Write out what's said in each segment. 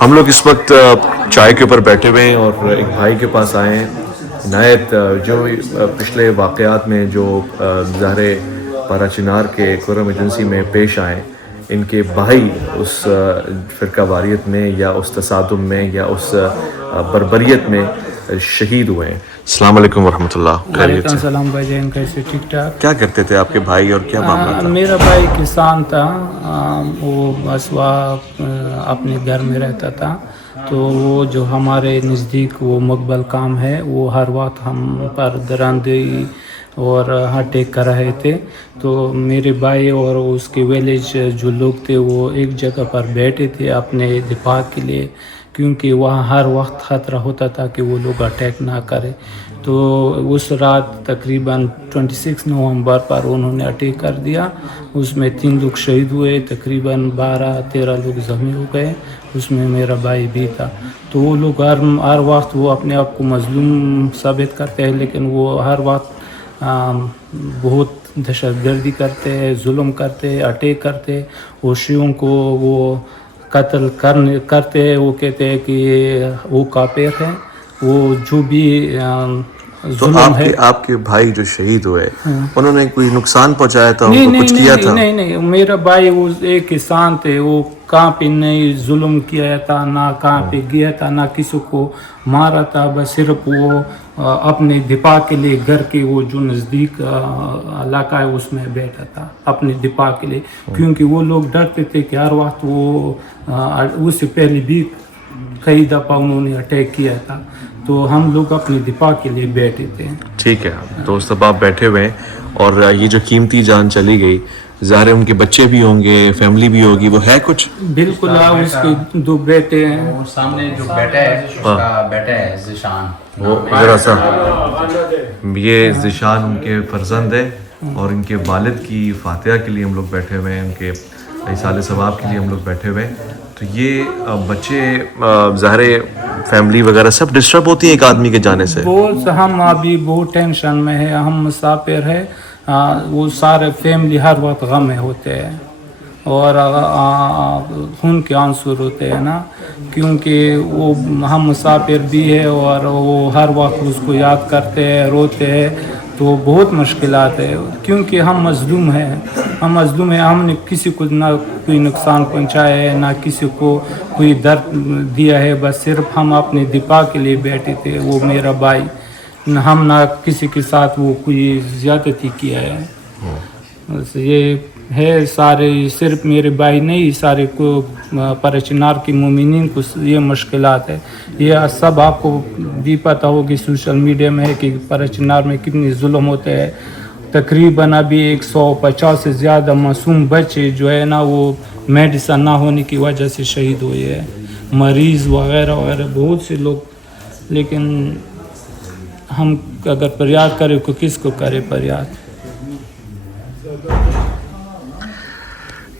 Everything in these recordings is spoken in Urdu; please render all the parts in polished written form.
ہم لوگ اس وقت چائے کے اوپر بیٹھے ہوئے ہیں اور ایک بھائی کے پاس آئے ہیں عنایت، جو پچھلے واقعات میں جو ظاہر پارا چنار کے کرم ایجنسی میں پیش آئے، ان کے بھائی اس فرقہ واریت میں یا اس تصادم میں یا اس بربریت میں شہید ہوئے ہیں۔ السلام علیکم ورحمۃ اللہ۔ وعلیکم السلام بھائی جان، کیسے؟ ٹھیک ٹھاک۔ کیا کرتے تھے آپ کے بھائی اور کیا معاملہ تھا؟ میرا بھائی کسان تھا، وہ بس وہ اپنے گھر میں رہتا تھا، تو وہ جو ہمارے نزدیک وہ مقبل کام ہے، وہ ہر وقت ہم پر درندی اور اٹیک کر رہے تھے۔ تو میرے بھائی اور اس کے ویلیج جو لوگ تھے وہ ایک جگہ پر بیٹھے تھے اپنے دفاع کے لیے، کیونکہ وہاں ہر وقت خطرہ ہوتا تھا کہ وہ لوگ اٹیک نہ کرے۔ تو اس رات تقریباً 26 نومبر پر انہوں نے اٹیک کر دیا، اس میں 3 لوگ شہید ہوئے، تقریباً 12-13 لوگ زخمی ہو گئے، اس میں میرا بھائی بھی تھا۔ تو وہ لوگ ہر وقت وہ اپنے آپ کو مظلوم ثابت کرتے ہیں، لیکن وہ ہر وقت بہت دہشت گردی کرتے، ظلم کرتے، اٹیک کرتے، وہ شیعوں کو وہ قتل کرتے۔ وہ کہتے ہیں کہ وہ کافر ہیں، وہ جو بھی ظلم ہے۔ آپ کے بھائی جو شہید ہوئے انہوں نے کوئی نقصان پہنچایا تھا، ان کو کچھ کیا تھا؟ نہیں، میرا بھائی وہ ایک کسان تھے، وہ کہاں پہ نہیں ظلم کیا تھا، نہ کہاں پہ گیا تھا، نہ کسی کو مارا تھا، بس صرف وہ اپنے دفاع کے لیے گھر کے وہ جو نزدیک علاقہ ہے اس میں بیٹھا تھا اپنے دفاع کے لیے، کیونکہ وہ لوگ ڈرتے تھے کہ ہر وقت وہ اس سے پہلے بھی کئی دفعہ انہوں نے اٹیک کیا تھا، تو ہم لوگ اپنے دفاع کے لیے بیٹھے تھے۔ ٹھیک ہے دوست، اب آپ بیٹھے ہوئے ہیں اور یہ جو قیمتی جان چلی گئی، ظاہر ہے ان کے بچے بھی ہوں گے، فیملی بھی ہوگی، وہ ہے کچھ؟ بالکل، اس کے 2 بیٹے ہیں، وہ سامنے جو بیٹا ہے اس کا بیٹا ہے ذیشان، وہ ذرا سا، یہ ذیشان ان کے فرزند ہے اور ان کے والد کی فاتحہ کے لیے ہم لوگ بیٹھے ہوئے ہیں، ان کے ایصال ثواب کے لیے ہم لوگ بیٹھے ہوئے ہیں۔ تو یہ بچے ظاہر فیملی وغیرہ سب ڈسٹرب ہوتی ہیں ایک آدمی کے جانے سے؟ بہت، ہم ابھی بہت ٹینشن میں ہیں، ہم مسافر ہیں، وہ سارے فیملی ہر وقت غم میں ہوتے ہیں اور خون کے عنصر ہوتے ہیں نا، کیونکہ وہ ہم مسافر بھی ہے اور وہ ہر وقت اس کو یاد کرتے ہیں، روتے ہیں، تو بہت مشکلات ہے، کیونکہ ہم مظلوم ہیں، ہم نے کسی کو نہ کوئی نقصان پہنچایا ہے، نہ کسی کو کوئی درد دیا ہے، بس صرف ہم اپنے دفاع کے لیے بیٹھے تھے، وہ میرا بھائی، ہم نہ کسی کے ساتھ وہ کوئی زیادتی کیا ہے۔ بس یہ ہے، سارے صرف میرے بھائی نہیں، سارے کو پارا چنار کے مومنین کو یہ مشکلات ہے۔ یہ سب آپ کو بھی پتہ ہوگی سوشل میڈیا میں ہے کہ پارا چنار میں کتنی ظلم ہوتے ہیں۔ تقریباً ابھی 150 سے زیادہ معصوم بچے جو ہے نا، وہ میڈیسن نہ ہونے کی وجہ سے شہید ہوئے ہیں، مریض وغیرہ وغیرہ بہت سے لوگ، لیکن ہم اگر فریاد کریں تو کس کو کرے فریاد؟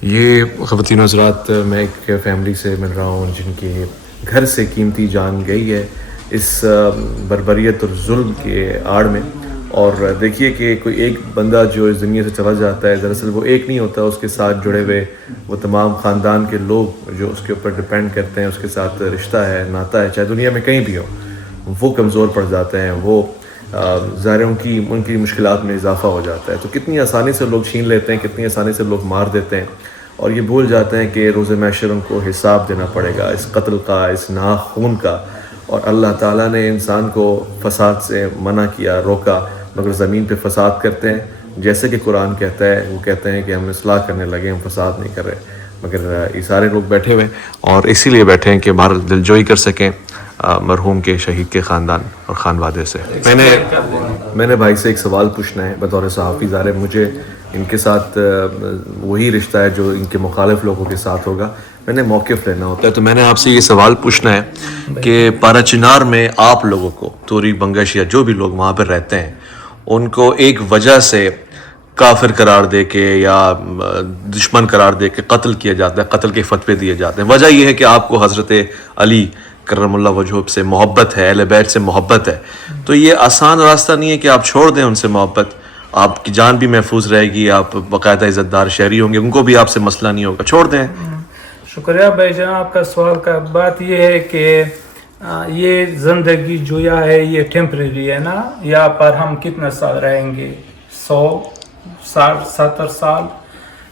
یہ خواتین حضرات، میں ایک فیملی سے مل رہا ہوں جن کے گھر سے قیمتی جان گئی ہے اس بربریت اور ظلم کے آڑ میں۔ اور دیکھیے کہ کوئی ایک بندہ جو اس دنیا سے چلا جاتا ہے، دراصل وہ ایک نہیں ہوتا، اس کے ساتھ جڑے ہوئے وہ تمام خاندان کے لوگ جو اس کے اوپر ڈپینڈ کرتے ہیں، اس کے ساتھ رشتہ ہے، ناتا ہے، چاہے دنیا میں کہیں بھی ہو، وہ کمزور پڑ جاتے ہیں، وہ ظاہر ان کی مشکلات میں اضافہ ہو جاتا ہے۔ تو کتنی آسانی سے لوگ چھین لیتے ہیں، کتنی آسانی سے لوگ مار دیتے ہیں، اور یہ بھول جاتے ہیں کہ روز محشر ان کو حساب دینا پڑے گا اس قتل کا، اس ناخون کا۔ اور اللہ تعالیٰ نے انسان کو فساد سے منع کیا، روکا، مگر زمین پہ فساد کرتے ہیں، جیسے کہ قرآن کہتا ہے، وہ کہتے ہیں کہ ہم اصلاح کرنے لگے، ہم فساد نہیں کر رہے، مگر یہ سارے لوگ بیٹھے ہوئے اور اسی لیے بیٹھے ہیں کہ ہمارا دلجوئی کر سکیں مرحوم کے شہید کے خاندان اور خانوادے سے۔ میں نے بھائی سے ایک سوال پوچھنا ہے بطور صحافی، ظاہر ہے مجھے ان کے ساتھ وہی رشتہ ہے جو ان کے مخالف لوگوں کے ساتھ ہوگا، میں نے موقف لینا ہوتا ہے، تو میں نے آپ سے یہ سوال پوچھنا ہے کہ پارا چنار میں آپ لوگوں کو، توری بنگش یا جو بھی لوگ وہاں پر رہتے ہیں، ان کو ایک وجہ سے کافر قرار دے کے یا دشمن قرار دے کے قتل کیا جاتا ہے, قتل کے فتوے دیے جاتے ہیں. وجہ یہ ہے کہ آپ کو حضرت علی کرم اللہ وجہہ سے محبت ہے, اہل بیت سے محبت ہے. تو یہ آسان راستہ نہیں ہے کہ آپ چھوڑ دیں ان سے محبت. آپ کی جان بھی محفوظ رہے گی, آپ باقاعدہ عزت دار شہری ہوں گے, ان کو بھی آپ سے مسئلہ نہیں ہوگا. چھوڑ دیں. شکریہ بھائی جان آپ کا سوال کا. بات یہ ہے کہ یہ زندگی جو ہے یہ ٹیمپریری ہے نا, یہاں پر ہم کتنا سال رہیں گے, 100 سال.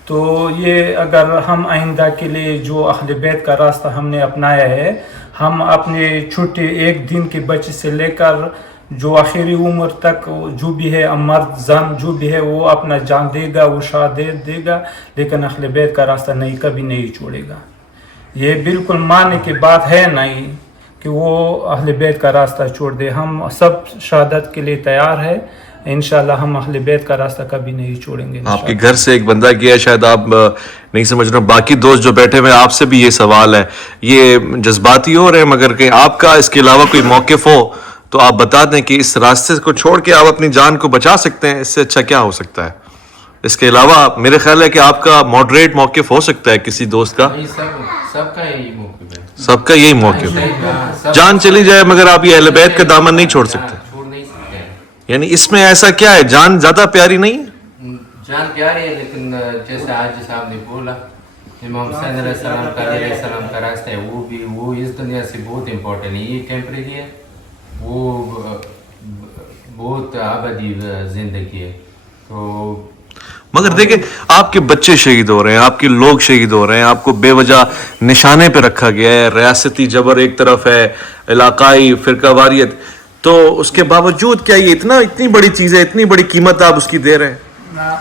تو یہ اگر ہم آئندہ کے لیے جو اہل بیت کا راستہ ہم نے اپنایا ہے, ہم اپنے چھوٹے ایک دن کے بچے سے لے کر جو آخری عمر تک جو بھی ہے مرد زن جو بھی ہے وہ اپنا جان دے گا, وہ شہادت دے گا, لیکن اہل بیت کا راستہ نہیں کبھی نہیں چھوڑے گا. یہ بالکل ماننے کی بات ہے نہیں کہ وہ اہل بیت کا راستہ چھوڑ دے. ہم سب شہادت کے لیے تیار ہے, انشاءاللہ ہم اہل بیت کا راستہ کبھی نہیں چھوڑیں گے. آپ کے گھر سے ایک بندہ گیا, شاید آپ نہیں سمجھ رہے, باقی دوست جو بیٹھے ہوئے آپ سے بھی یہ سوال ہے. یہ جذباتی ہو رہے ہیں مگر کہ آپ کا اس کے علاوہ کوئی موقف ہو تو آپ بتا دیں کہ اس راستے کو چھوڑ کے آپ اپنی جان کو بچا سکتے ہیں. اس سے اچھا کیا ہو سکتا ہے؟ اس کے علاوہ میرے خیال ہے کہ آپ کا ماڈریٹ موقف ہو سکتا ہے کسی دوست کا. سب کا یہی موقف ہے, سب کا یہی موقف ہے. جان چلی جائے مگر آپ یہ اہل بیت کا دامن نہیں چھوڑ سکتے. چھوڑ نہیں سکتے. یعنی اس میں ایسا کیا ہے, جان زیادہ پیاری نہیں ہے؟ جان پیاری ہے, لیکن جیسے آج صاحب نے بولا امام حسین علیہ السلام کا علیہ السلام کا راستہ ہے, وہ اس دنیا سے بہت امپورٹنٹ ہے. یہ ٹیمپریری ہے, وہ بہت ابدی زندگی ہے. تو مگر دیکھیں آپ کے بچے شہید ہو رہے ہیں, آپ کے لوگ شہید ہو رہے ہیں, آپ کو بے وجہ نشانے پہ رکھا گیا ہے. ریاستی جبر ایک طرف ہے, علاقائی فرقہ واریت, تو اس کے باوجود کیا یہ اتنی بڑی چیز ہے, اتنی بڑی قیمت آپ اس کی دے رہے ہیں؟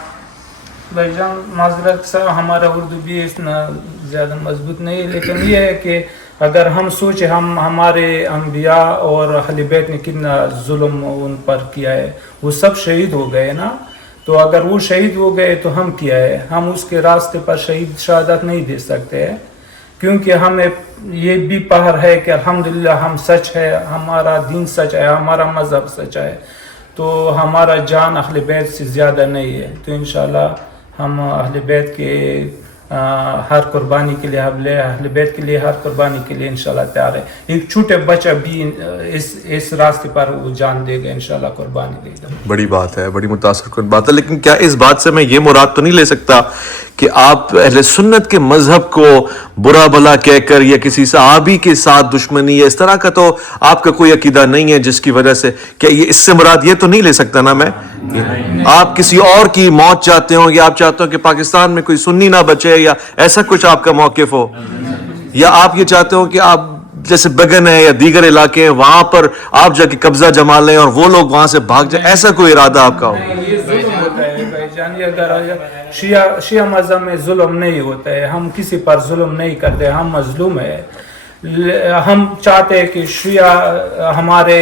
بھائی جان معذرت صاحب, ہمارا اردو بھی اتنا زیادہ مضبوط نہیں ہے, لیکن یہ ہے کہ اگر ہم سوچیں ہمارے انبیاء اور اہل بیت نے کتنا ظلم ان پر کیا ہے, وہ سب شہید ہو گئے نا. تو اگر وہ شہید ہو گئے تو ہم کیا ہے, ہم اس کے راستے پر شہادت نہیں دے سکتے ہیں, کیونکہ ہمیں یہ بھی پہر ہے کہ الحمدللہ ہم سچ ہے, ہمارا دین سچ ہے, ہمارا مذہب سچ ہے, تو ہمارا جان اہل بیت سے زیادہ نہیں ہے. تو انشاءاللہ ہم اہل بیت کے ہر قربانی کے لیے, اہل بیت کے لیے ہر قربانی کے لیے انشاءاللہ تیار ہے. ایک چھوٹے بچہ بھی اس راستے پر وہ جان دے گا, انشاءاللہ قربانی دے گا. بڑی بات ہے, بڑی متاثر کن بات ہے. لیکن کیا اس بات سے میں یہ مراد تو نہیں لے سکتا کہ آپ اہل سنت کے مذہب کو برا بھلا کہہ کر یا کسی صحابی کے ساتھ دشمنی یا اس طرح کا تو آپ کا کوئی عقیدہ نہیں ہے جس کی وجہ سے, کیا یہ اس سے مراد یہ تو نہیں لے سکتا نا میں, آپ کسی اور کی موت چاہتے ہو یا آپ چاہتے ہو کہ پاکستان میں کوئی سنی نہ بچے یا ایسا کچھ آپ کا موقف ہو, یا آپ یہ چاہتے ہو کہ آپ جیسے بگن ہے یا دیگر علاقے ہیں وہاں پر آپ جا کے قبضہ جما لیں اور وہ لوگ وہاں سے بھاگ جائیں, ایسا کوئی ارادہ آپ کا ہو؟ یہ ظلم ہوتا ہے بھائی جان. اگر شیعہ مذہب میں ظلم نہیں ہوتا ہے, ہم کسی پر ظلم نہیں کرتے, ہم مظلوم ہے. ہم چاہتے ہیں کہ شیعہ ہمارے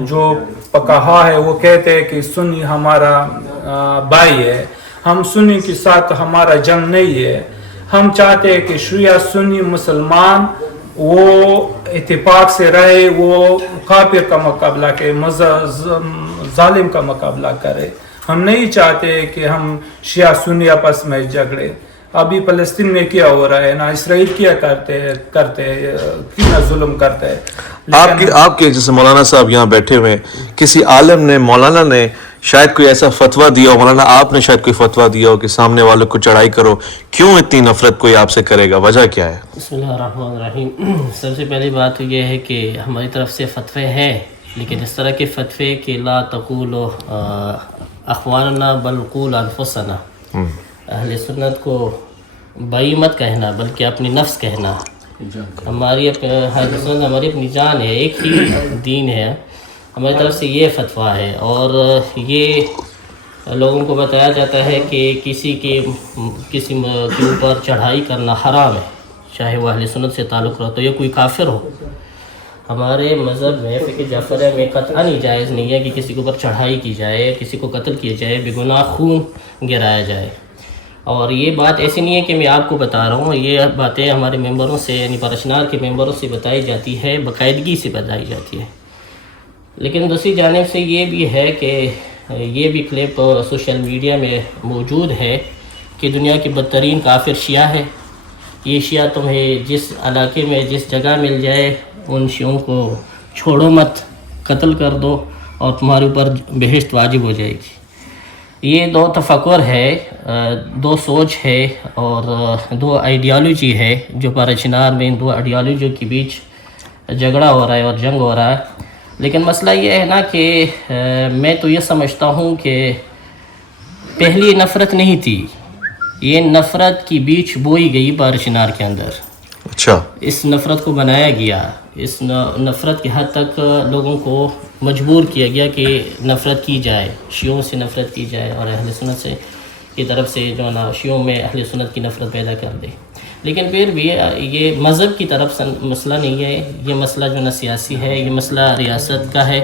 جو پکہا ہے وہ کہتے ہیں کہ سنی ہمارا بھائی ہے, ہم سنی کے ساتھ ہمارا جنگ نہیں ہے. ہم چاہتے ہیں کہ شیعہ سنی مسلمان وہ اتفاق سے رہے, وہ کافر کا مقابلہ کرے, ظالم کا مقابلہ کرے. ہم نہیں چاہتے کہ ہم شیعہ سنی آپس میں جھگڑے. ابھی فلسطین میں کیا ہو رہا ہے نا, اسرائیل کیا کرتے کتنا ظلم کرتے ہیں. آپ کے جیسے مولانا صاحب یہاں بیٹھے ہوئے, کسی عالم نے, مولانا نے شاید کوئی ایسا فتویٰ دیا ہو, مولانا آپ نے شاید کوئی فتویٰ دیا ہو کہ سامنے والوں کو چڑھائی کرو, کیوں اتنی نفرت کوئی آپ سے کرے گا, وجہ کیا ہے؟ بسم اللہ الرحمن الرحیم. سب سے پہلی بات تو یہ ہے کہ ہماری طرف سے فتوے ہیں, لیکن اس طرح کے فتوے کہ لا تقولوا اخواننا بل قولوا انفسنا, اہل سنت کو بھائی مت کہنا بلکہ اپنی نفس کہنا. ہماری اہل سنت ہماری اپنی جان ہے, ایک ہی دین ہے, ہماری طرف سے یہ فتویٰ ہے. اور یہ لوگوں کو بتایا جاتا ہے کہ کسی کے اوپر چڑھائی کرنا حرام ہے, چاہے وہ اہل سنت سے تعلق رہتا ہو یا کوئی کافر ہو. ہمارے مذہب میں فقہ جعفریہ میں قطعاً جائز نہیں ہے کہ کسی کے اوپر چڑھائی کی جائے, کسی کو قتل کیا جائے, بے گناہ خون گرایا جائے. اور یہ بات ایسی نہیں ہے کہ میں آپ کو بتا رہا ہوں, یہ باتیں ہمارے ممبروں سے یعنی پرشنار کے ممبروں سے بتائی جاتی ہے, باقاعدگی سے بتائی جاتی ہے. لیکن دوسری جانب سے یہ بھی ہے کہ یہ بھی کلپ سوشل میڈیا میں موجود ہے کہ دنیا کی بدترین کافر شیعہ ہے. یہ شیعہ تمہیں جس علاقے میں جس جگہ مل جائے ان شیعوں کو چھوڑو مت, قتل کر دو اور تمہارے اوپر بہشت واجب ہو جائے گی. یہ دو تفکر ہے, دو سوچ ہے اور دو آئیڈیالوجی ہے جو پارچنار میں ان دو آئیڈیالوجیوں کے بیچ جھگڑا ہو رہا ہے اور جنگ ہو رہا ہے. لیکن مسئلہ یہ ہے نا کہ میں تو یہ سمجھتا ہوں کہ پہلی نفرت نہیں تھی, یہ نفرت کی بیچ بوئی گئی پارچنار کے اندر. اچھا, اس نفرت کو بنایا گیا, اس نفرت کی حد تک لوگوں کو مجبور کیا گیا کہ نفرت کی جائے, شیعوں سے نفرت کی جائے اور اہل سنت سے کی طرف سے جو نا شیعوں میں اہل سنت کی نفرت پیدا کر دے. لیکن پھر بھی یہ مذہب کی طرف سے مسئلہ نہیں ہے, یہ مسئلہ جو نا سیاسی ہے, یہ مسئلہ ریاست کا ہے.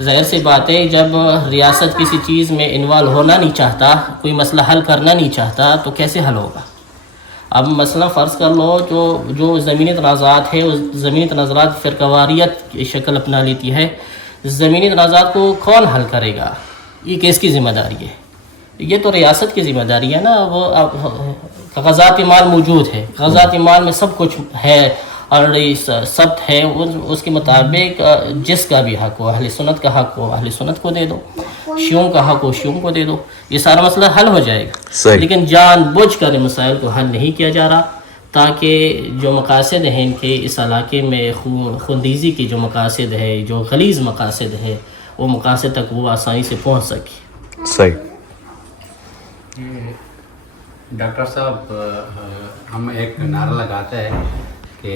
ظاہر سی بات ہے جب ریاست کسی چیز میں انوالو ہونا نہیں چاہتا, کوئی مسئلہ حل کرنا نہیں چاہتا تو کیسے حل ہوگا. اب مسئلہ فرض کر لو جو زمینی تنازعات ہے, اس زمینی تنازعات فرقواریت کی شکل اپنا لیتی ہے. زمینی تنازعات کو کون حل کرے گا, یہ کس کی ذمہ داری ہے؟ یہ تو ریاست کی ذمہ داری ہے نا. وہ کاغذات مال موجود ہے, کاغذات مال میں سب کچھ ہے اور ثبت ہے, اس کے مطابق جس کا بھی حق ہو, اہل سنت کا حق ہو اہل سنت کو دے دو, شیعوں کا حق ہو شیعوں کو دے دو, یہ سارا مسئلہ حل ہو جائے گا. لیکن جان بوجھ کر ان مسائل کو حل نہیں کیا جا رہا تاکہ جو مقاصد ہیں ان کے اس علاقے میں خونریزی کی جو مقاصد ہے, جو غلیظ مقاصد ہے, وہ مقاصد تک وہ آسانی سے پہنچ سکے. صحیح. ڈاکٹر صاحب, ہم ایک نعرہ لگاتے ہیں کہ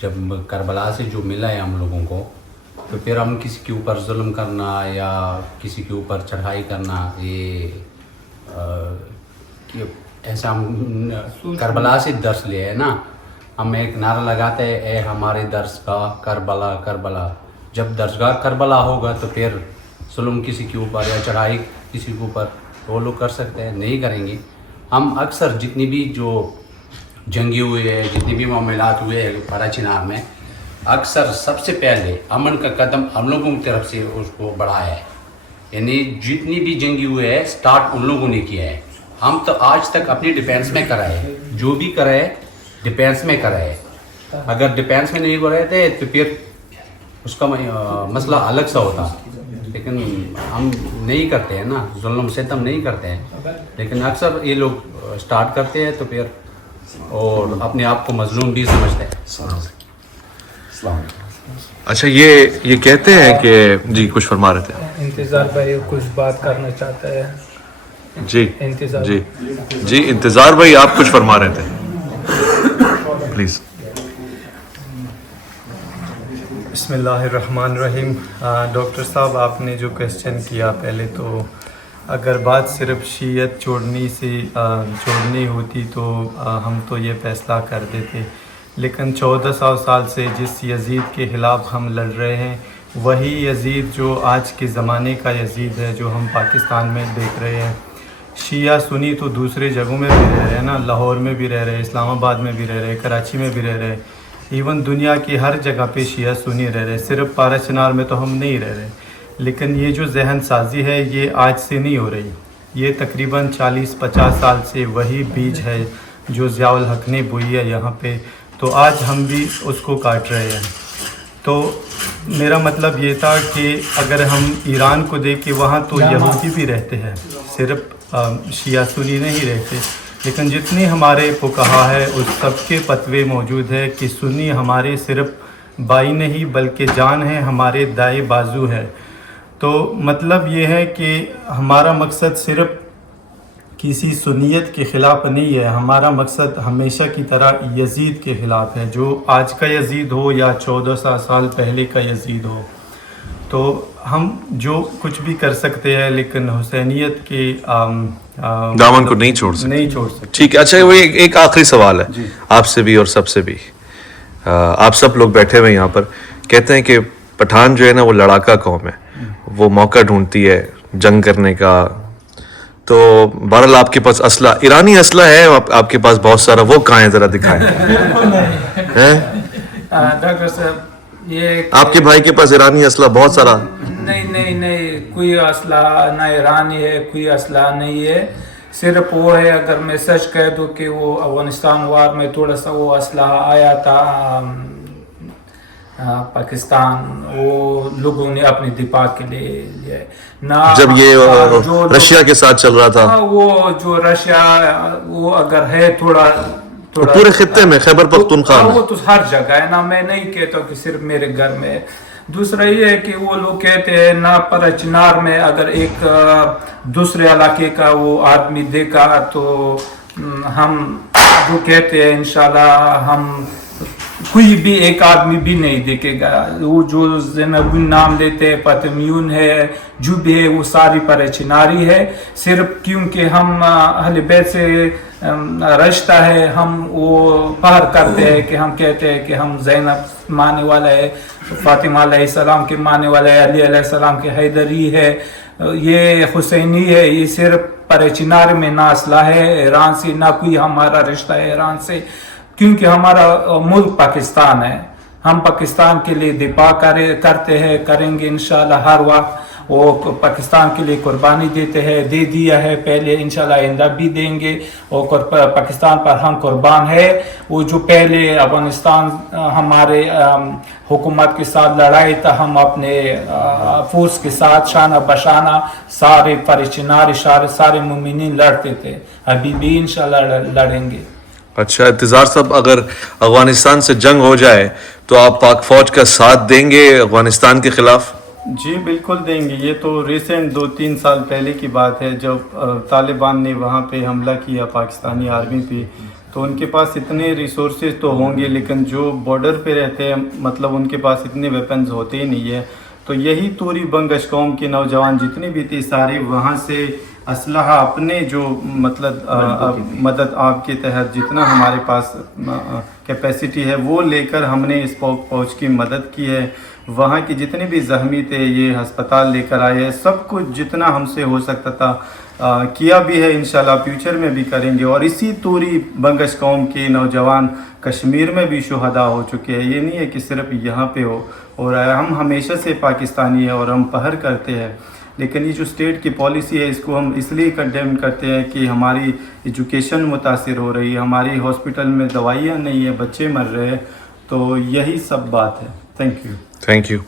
جب کربلا سے جو ملا ہے ہم لوگوں کو, تو پھر ہم کسی کے اوپر ظلم کرنا یا کسی کے اوپر چڑھائی کرنا, یہ ایسا ہم کربلا سے درس لے ہے نا. ہم ایک نعرہ لگاتے ہیں, اے ہمارے درسگاہ کربلا کربلا. جب درسگاہ کربلا ہوگا تو پھر ظلم کسی کے اوپر یا چڑھائی کسی کے اوپر وہ لوگ کر سکتے ہیں, نہیں کریں گے. ہم اکثر جتنی بھی جو جنگی ہوئے ہیں, جتنی بھی معاملات ہوئے ہیں پراچینار میں, اکثر سب سے پہلے امن کا قدم ہم لوگوں کی طرف سے اس کو بڑھایا ہے. یعنی جتنی بھی جنگی ہوئے ہیں سٹارٹ ان لوگوں نے کیا ہے. ہم تو آج تک اپنی ڈیفینس میں کرائے ہیں, جو بھی کرائے ڈیفینس میں کرائے. اگر ڈیفینس میں نہیں کرائے تھے تو پھر اس کا مسئلہ الگ سا ہوتا, لیکن ہم نہیں کرتے ہیں نا, ظلم ستم نہیں کرتے ہیں. لیکن اکثر یہ لوگ سٹارٹ کرتے ہیں تو پھر اور اپنے آپ کو مظلوم بھی سمجھتے ہیں. اچھا, یہ کہتے ہیں کہ جی کچھ فرما رہے تھے. انتظار بھائی کچھ بات کرنا چاہتا ہے. جی انتظار جی انتظار بھائی آپ کچھ فرما رہے تھے, پلیز. بسم اللہ الرحمن الرحیم. ڈاکٹر صاحب, آپ نے جو کویسچن کیا پہلے, تو اگر بات صرف شیعت چھوڑنی ہوتی تو ہم تو یہ فیصلہ کر دیتے. لیکن 1400 سال سے جس یزید کے خلاف ہم لڑ رہے ہیں, وہی یزید جو آج کے زمانے کا یزید ہے جو ہم پاکستان میں دیکھ رہے ہیں. شیعہ سنی تو دوسرے جگہوں میں بھی رہ رہے ہیں نا, لاہور میں بھی رہ رہے, اسلام آباد میں بھی رہ رہے, کراچی میں بھی رہ رہے, ایون دنیا کی ہر جگہ پہ شیعہ سنی رہ رہے. صرف پارچنار میں تو ہم نہیں رہ رہے. لیکن یہ جو ذہن سازی ہے یہ آج سے نہیں ہو رہی, یہ تقریباً 40-50 سال سے وہی بیج ہے جو ضیاء الحق نے بوئی ہے یہاں پہ. تو آج ہم بھی اس کو کاٹ رہے ہیں. تو میرا مطلب یہ تھا کہ اگر ہم ایران کو دیکھ کے, وہاں تو یہودی بھی رہتے ہیں, صرف شیعہ سنی نہیں رہتے. لیکن جتنے ہمارے فقہا ہے اس سب کے فتوے موجود ہے کہ سنی ہمارے صرف بائی نہیں بلکہ جان ہے, ہمارے دائیں بازو ہے. تو مطلب یہ ہے کہ ہمارا مقصد صرف کسی سنیت کے خلاف نہیں ہے, ہمارا مقصد ہمیشہ کی طرح یزید کے خلاف ہے, جو آج کا یزید ہو یا 1400 سال پہلے کا یزید ہو. تو ہم جو کچھ بھی کر سکتے ہیں لیکن حسینیت کے دامن کو نہیں چھوڑ سکتے. ٹھیک ہے. اچھا, وہ ایک آخری سوال ہے آپ سے بھی اور سب سے بھی. آپ سب لوگ بیٹھے ہوئے یہاں پر کہتے ہیں کہ پٹھان جو ہے نا وہ لڑاکا قوم ہے, وہ موقع ڈھونڈتی ہے جنگ کرنے کا. تو بہرحال آپ کے پاس اسلحہ, ایرانی اسلحہ ہے آپ کے پاس بہت سارا, وہ کہاں ہے ذرا دکھائیں. ڈاکٹر صاحب یہ آپ کے بھائی کے پاس ایرانی اسلحہ بہت سارا. نہیں کوئی اسلحہ نہ ایرانی ہے، کوئی اسلحہ نہیں ہے. صرف وہ ہے، اگر میں سچ کہہ دوں کہ وہ افغانستان وار میں تھوڑا سا وہ اسلحہ آیا تھا پاکستان، وہ لوگوں نے اپنے دفاع کے لیے لیا ہے. نہ جب یہ رشیا کے ساتھ چل رہا تھا، وہ جو رشیا وہ اگر ہے تھوڑا پورے خطے میں خیبر پختونخوا میں، وہ تو ہر جگہ ہے نا. میں نہیں کہتا کہ صرف میرے گھر میں. دوسرا یہ ہے کہ وہ لوگ کہتے ہیں نا پر چنار میں اگر ایک دوسرے علاقے کا وہ آدمی دیکھا تو ہم جو کہتے ہیں انشاءاللہ ہم کوئی بھی ایک آدمی بھی نہیں دیکھے گا. وہ جو زینبون نام لیتے ہیں، پتمیون ہے، جو بھی ہے، وہ ساری پر چناری ہے. صرف کیونکہ ہم اہل بیت سے رشتہ ہے، ہم وہ پہر کرتے ہیں کہ ہم کہتے ہیں کہ ہم زینب ماننے والا ہے، فاطمہ علیہ السلام کے ماننے والا ہے، علی علیہ السلام کے حیدری ہے، یہ حسینی ہے. یہ صرف پر چنار میں نہ اسلحہ ہے ایران سے، نہ کوئی ہمارا رشتہ ہے ایران سے، کیونکہ ہمارا ملک پاکستان ہے. ہم پاکستان کے لیے دفاع کرتے ہیں، کریں گے انشاءاللہ ہر وقت. وہ پاکستان کے لیے قربانی دیتے ہیں، دے دیا ہے پہلے، انشاءاللہ آئندہ بھی دیں گے. اور پاکستان پر ہم قربان ہے. وہ جو پہلے افغانستان ہمارے حکومت کے ساتھ لڑائی تھا، ہم اپنے فورس کے ساتھ شانہ بشانہ سارے پرچنار سارے مومنین لڑتے تھے. ابھی بھی انشاءاللہ لڑیں گے. اچھا انتظار صاحب، اگر افغانستان سے جنگ ہو جائے تو آپ پاک فوج کا ساتھ دیں گے افغانستان کے خلاف؟ جی بالکل دیں گے. یہ تو ریسنٹ 2-3 سال پہلے کی بات ہے، جب طالبان نے وہاں پہ حملہ کیا پاکستانی آرمی پہ، تو ان کے پاس اتنے ریسورسز تو ہوں گے، لیکن جو بارڈر پہ رہتے ہیں مطلب ان کے پاس اتنے ویپنز ہوتے ہی نہیں ہے. تو یہی توری بنگش قوم کے نوجوان جتنے بھی تھے سارے وہاں سے اسلحہ اپنے جو مطلب مدد آپ کے تحت جتنا ہمارے پاس کیپیسٹی ہے وہ لے کر ہم نے اس فوج کی مدد کی ہے. وہاں کے جتنے بھی زخمی تھے یہ ہسپتال لے کر آئے ہیں. سب کچھ جتنا ہم سے ہو سکتا تھا کیا بھی ہے، انشاءاللہ فیوچر میں بھی کریں گے. اور اسی توری بنگش قوم کے نوجوان کشمیر میں بھی شہداء ہو چکے ہیں. یہ نہیں ہے کہ صرف یہاں پہ ہو. اور ہم ہمیشہ سے پاکستانی ہیں اور ہم پہر کرتے ہیں، لیکن یہ جو اسٹیٹ کی پالیسی ہے اس کو ہم اس لیے کنڈیم کرتے ہیں کہ ہماری ایجوکیشن متاثر ہو رہی ہے، ہماری ہاسپٹل میں دوائیاں نہیں ہیں، بچے مر رہے ہیں. تو یہی سب بات ہے. Thank you.